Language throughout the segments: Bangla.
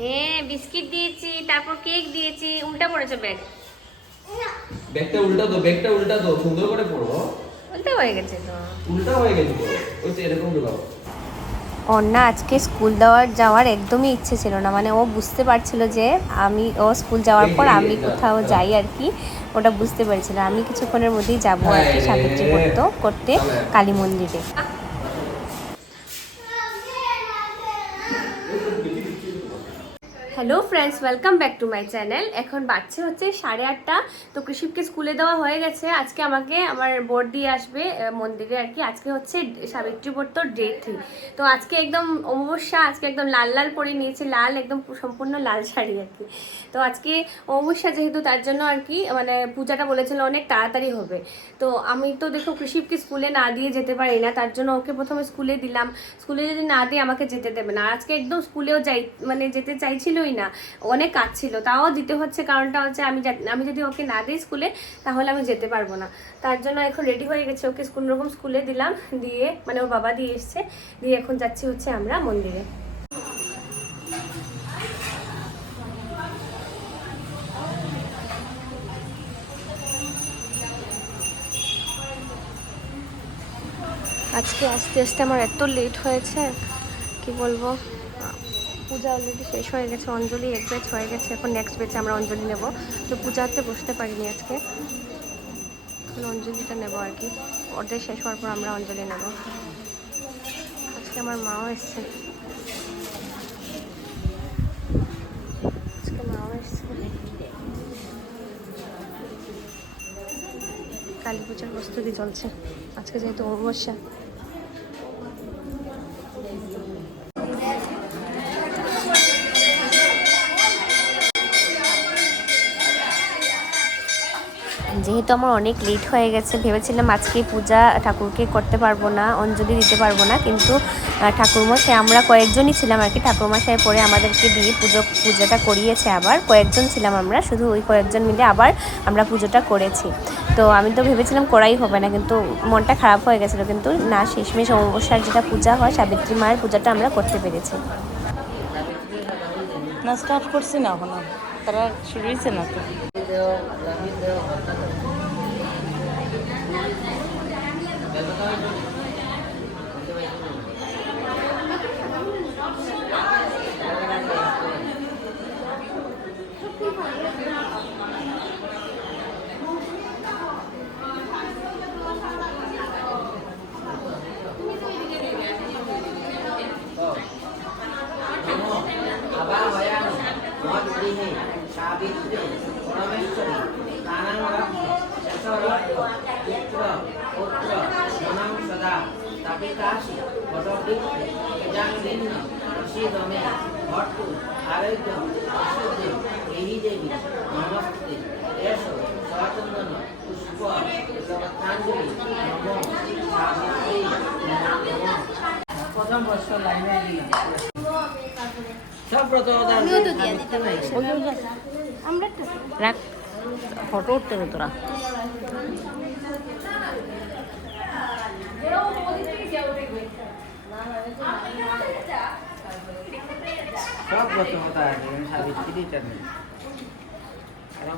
হ্যাঁ বিস্কিট দিয়েছি তারপর কেক দিয়েছি উল্টা পড়েছে ব্যাগ। ব্যাগটা উল্টা দো ব্যাগটা উল্টা দো সুন্দর করে পড়ো। উল্টা হয়ে গেছে তো। উল্টা হয়ে গেছে ওই তো এরকম ঢোকাও ওর না আজকে স্কুল দেওয়ার যাওয়ার একদমই ইচ্ছে ছিল না মানে ও বুঝতে পারছিল যে আমি ও স্কুল যাওয়ার পর আমি কোথাও যাই আর কি ওটা বুঝতে পারছিল আমি কিছুক্ষণের মধ্যেই যাব আর কি সাবিত্রী করতে করতে কালী মন্দিরে। Hello friends welcome back to my channel এখন বাচ্চা হচ্ছে সাড়ে আটটা। তো কৃষিপকে স্কুলে দেওয়া হয়ে গেছে। আজকে আমাকে আমার বোর্ড দিয়ে আসবে মন্দিরে আর কি। আজকে হচ্ছে সাবিত্রী বোর্ড তো ডে থ্রি তো আজকে একদম অমাবস্যা, আজকে একদম লাল লাল পরে নিয়েছি। লাল, একদম সম্পূর্ণ লাল শাড়ি আর কি। তো আজকে অমাবস্যা যেহেতু, তার জন্য আর কি মানে পূজাটা বলেছিল অনেক তাড়াতাড়ি হবে। তো আমি তো দেখো কৃষিপকে স্কুলে না দিয়ে যেতে পারি না। তার জন্য ওকে প্রথমে স্কুলে দিলাম। স্কুলে যদি না দিয়ে আমাকে যেতে দেবে না। আজকে একদম স্কুলেও যাই মানে যেতে চাইছিলই না। অনেক কাজ ছিল। তাও দিতে হচ্ছে কারণটা হচ্ছে আমি আমি যদি ওকে না দিই স্কুলে, তাহলে আমি যেতে পারব না। তার জন্য এখন রেডি হয়ে গেছে। ওকে স্কুল রকম স্কুলে দিলাম। দিয়ে মানে ওর বাবা দিয়ে এসছে। দিয়ে এখন যাচ্ছি হচ্ছে আমরা মন্দিরে। আজকে আস্তে আস্তে আমার এত লেট হয়েছে। কি বলব? পূজা অলরেডি শেষ হয়ে গেছে, অঞ্জলি এক ব্যাচ হয়ে গেছে, এখন নেক্সট ব্যাচে আমরা অঞ্জলি নেব। তো পূজাতে বসতে পারিনি আজকে। এখন অঞ্জলিটা নেব আর কি। অর্ধেক শেষ হওয়ার পর আমরা অঞ্জলি নেব। আজকে আমার মাও এসছে। আজকে মাও এসছে। কালী পূজার প্রস্তুতি চলছে। আজকে যেহেতু অমাবস্যা। যেহেতু আমার অনেক লেট হয়ে গেছে, ভেবেছিলাম আজকে পূজা ঠাকুরকে করতে পারব না, অঞ্জলি দিতে পারব না, কিন্তু ঠাকুরমশাই, আমরা কয়েকজনই ছিলাম আর কি। ঠাকুরমশাই পরে আমাদেরকে দিয়ে পুজো, পূজাটা করিয়েছে আবার, কয়েকজন ছিলাম আমরা, শুধু ওই কয়েকজন মিলে আবার আমরা পুজোটা করেছি। তো আমি তো ভেবেছিলাম করাই হবে না, কিন্তু মনটা খারাপ হয়ে গেছিল, কিন্তু না, শেষমেশ অমাবস্যার যেটা পূজা হয়, সাবিত্রী মায়ের পূজাটা আমরা করতে পেরেছি। না স্টার্ট করছি না তারা শুরু হয়েছে না তো सावित्री परमेश्वरी कानांग चित्र पुत्र पुत्र धनं सदा तपितासि वटवृक्षे गजानलिन्न प्रसीदमे भट्टु आरोग्यं प्रसिद्धे देहि देवी नमस्ते एष सचन्दन पुष्प जगत्ताञ्जलि नमो सावित्री नमो প্রথম প্রশ্ন লাইনে দিলাম সব ব্রত রাখ ফটো উঠতে হবে তোরা। সব ব্রত হতা আছে আমি সাবিত্রী চাই আর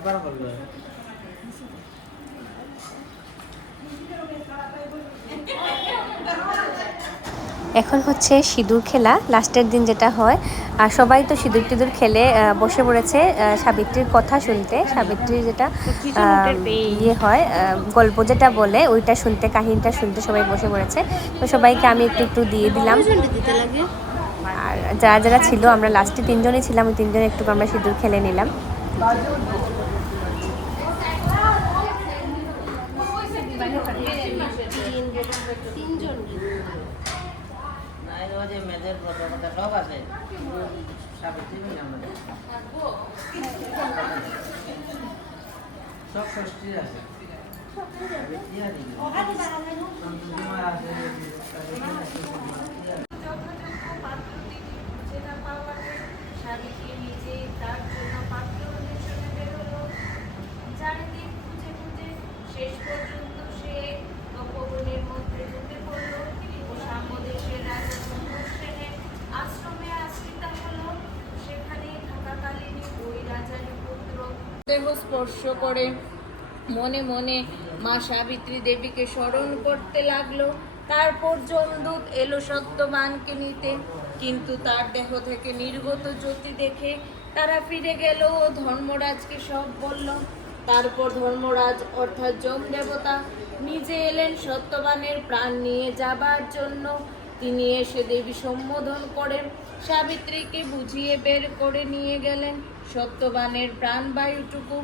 এখন হচ্ছে সিঁদুর খেলা লাস্টের দিন যেটা হয় আর সবাই তো সিঁদুর টিঁদুর খেলে বসে পড়েছে সাবিত্রীর কথা শুনতে সাবিত্রীর যেটা ইয়ে হয় গল্প যেটা বলে ওইটা শুনতে কাহিনীটা শুনতে সবাই বসে পড়েছে। তো সবাইকে আমি একটু একটু দিয়ে দিলাম। আর যারা যারা ছিল আমরা লাস্টে তিনজনই ছিলাম ওই তিনজন একটু আমরা সিঁদুর খেলে নিলাম। না এই যে মেয়েদের ব্রত কথা সব আছে। সাবিত্রী আমাদের। সব ষষ্ঠী আছে। সাবিত্রী আছে সন্তোষীমা আছে সাবিত্রী আছে সাবিত্রী নিজে তার জন্য পাত্র অন্বেষণে বেরোলো চারিদিক খুঁজে খুঁজে শেষ পর্যন্ত সে তপবনের মধ্যে ঢুকে পড়ল ও সাম্যদেশের রাজা চন্দ্রসেনের আশ্রমে আশ্রিত হলো সেখানে দেহ স্পর্শ করে। মনে মনে মা সাবিত্রী দেবীকে স্মরণ করতে লাগল। তারপর যমদূত এলো সত্যবানকে নিতে। কিন্তু তার দেহ থেকে নির্গত জ্যোতি দেখে তারা ফিরে গেল ও ধর্মরাজকে সব বলল। তারপর ধর্মরাজ অর্থাৎ যম দেবতা নিজে এলেন সত্যবানের প্রাণ নিয়ে যাবার জন্য। তিনি এসে দেবী সম্বোধন করেন সাবিত্রীকে বুঝিয়ে বের করে নিয়ে গেলেন। সত্যবানের প্রাণবায়ুটুকু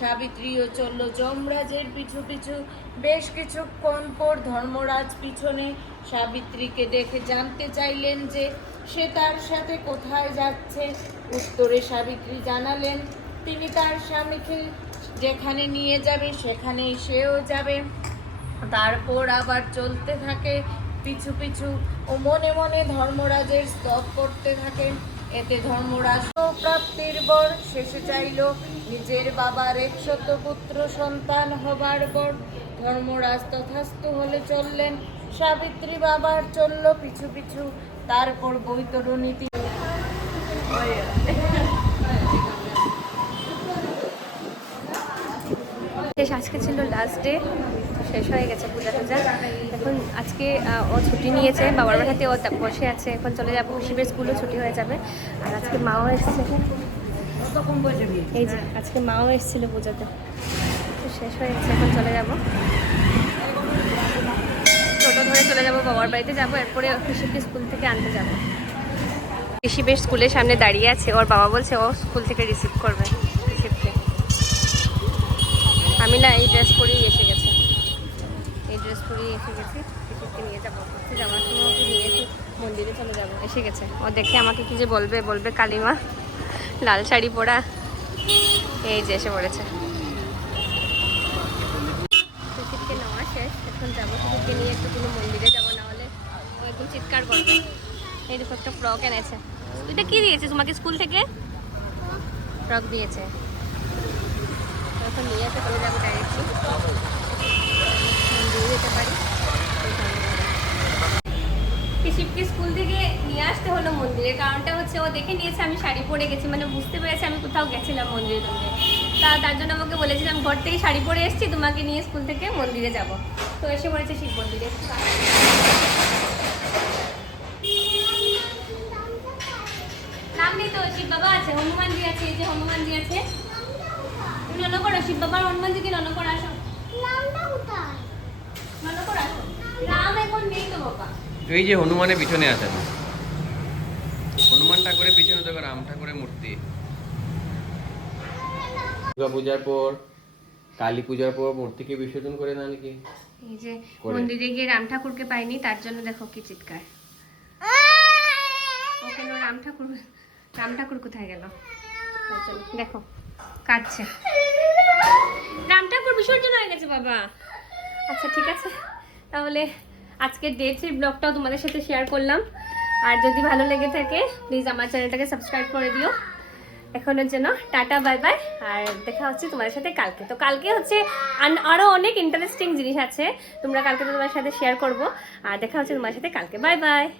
সাবিত্রীও চলল যমরাজের পিছু পিছু বেশ কিছুক্ষণ পর ধর্মরাজ পিছনে সাবিত্রীকে দেখে জানতে চাইলেন যে সে তার সাথে কোথায় যাচ্ছে। উত্তরে সাবিত্রী জানালেন, তিনি তার স্বামীকে যেখানে নিয়ে যাবে সেখানেই সেও যাবে। তারপর আবার চলতে থাকে পিছু পিছু ও মনে মনে ধর্মরাজের স্তব করতে থাকেন। এতে ধর্মরাজ প্রাপ্তির বর। শেষে চাইল, নিজের বাবার একশত পুত্র সন্তান হবার পর ধর্মরাজ তথাস্তু হলে চললেন। সাবিত্রী বাবার চলল পিছু পিছু। তারপর বৈতরণীতি শেষ আজকে ছিল লাস্ট ডে শেষ হয়ে গেছে পূজা টুজা। এখন আজকে ও ছুটি নিয়েছে, বাবার বাড়িতে ও বসে আছে। এখন চলে যাব, শিবের স্কুলও ছুটি হয়ে যাবে। আর আজকে মাও এসেছে। এই যে, আজকে মাও এসেছিল পুজোতে। শেষ হয়ে গেছে, এখন চলে যাব। টোটো ধরে চলে যাব, বাবার বাড়িতে যাব, এরপরে শিবকে স্কুল থেকে আনতে যাব। শিবের স্কুলের সামনে দাঁড়িয়ে আছে, ওর বাবা বলছে ও স্কুল থেকে রিসিভ করবে। না, এই ড্রেস পরেই এসে গেছে। এই ড্রেস পরেই এসে গেছি, টিকিটকে নিয়ে যাব। যাওয়ার সময় ওকে নিয়েছি মন্দিরে চলে যাব। এসে গেছে। ও দেখে আমাকে কি যে বলবে বলবে কালিমা। লাল শাড়ি পরা। এই যে এসে পড়েছে। টিকিটকে নেওয়া শেষ। এখন যাব টিকিটকে নিয়ে একটু কোনো মন্দিরে যাব, না হলে ও একদম চিৎকার করবে। এই দেখো একটা ফ্রক এনেছে। এটা কি দিয়েছে? তোমাকে স্কুল থেকে? ফ্রক দিয়েছে। এখন নিয়ে আসে চলে যাব ডাইরেক্টলি পারি। শিবকে স্কুল থেকে নিয়ে আসতে হলো মন্দিরে কারণটা হচ্ছে ও দেখে নিয়েছে আমি শাড়ি পরে গেছি মানে বুঝতে পেরেছে আমি কোথাও গেছিলাম মন্দিরে টন্দিরে তা তার জন্য আমাকে বলেছিলাম ঘর থেকে শাড়ি পরে এসেছি, তোমাকে নিয়ে স্কুল থেকে মন্দিরে যাব। তো এসে পড়েছে শিব মন্দিরে। নাম নেই তো, শিব বাবা আছে, হনুমানজি আছে, এই যে হনুমানজি আছে। নন করো শিব বাবার হনুমানজিকে নন করে আসো। নন করে আসো। রাম এখন নেই তো বাবা। এই যে হনুমানের পিছনে আছে। হনুমান ঠাকুরের পিছনে দেখো রাম ঠাকুরের মূর্তি। দুর্গা পূজার পর কালী পূজার পর মূর্তিকে বিসর্জন করে না নাকি এই যে মন্দিরে গিয়ে রাম ঠাকুরকে পাইনি তার জন্য দেখো কি চিৎকার। ও কেন রাম ঠাকুর রাম ঠাকুর কোথায় গেল? দেখো। কাঁদছে রাম ঠাকুর বিসর্জন হয়ে গেছে, বাবা। আচ্ছা ঠিক আছে। তাহলে আজকের ডে থ্রির ব্লগটাও তোমাদের সাথে শেয়ার করলাম। আর যদি ভালো লেগে থাকে প্লিজ আমার চ্যানেলটাকে সাবস্ক্রাইব করে দিও। এখনের জন্য টাটা বাই বাই আর দেখা হচ্ছে তোমাদের সাথে কালকে। তো কালকে হচ্ছে আন- আরও অনেক ইন্টারেস্টিং জিনিস আছে। তোমরা কালকে তোমার সাথে শেয়ার করব। আর দেখা হচ্ছে তোমার সাথে কালকে। Bye bye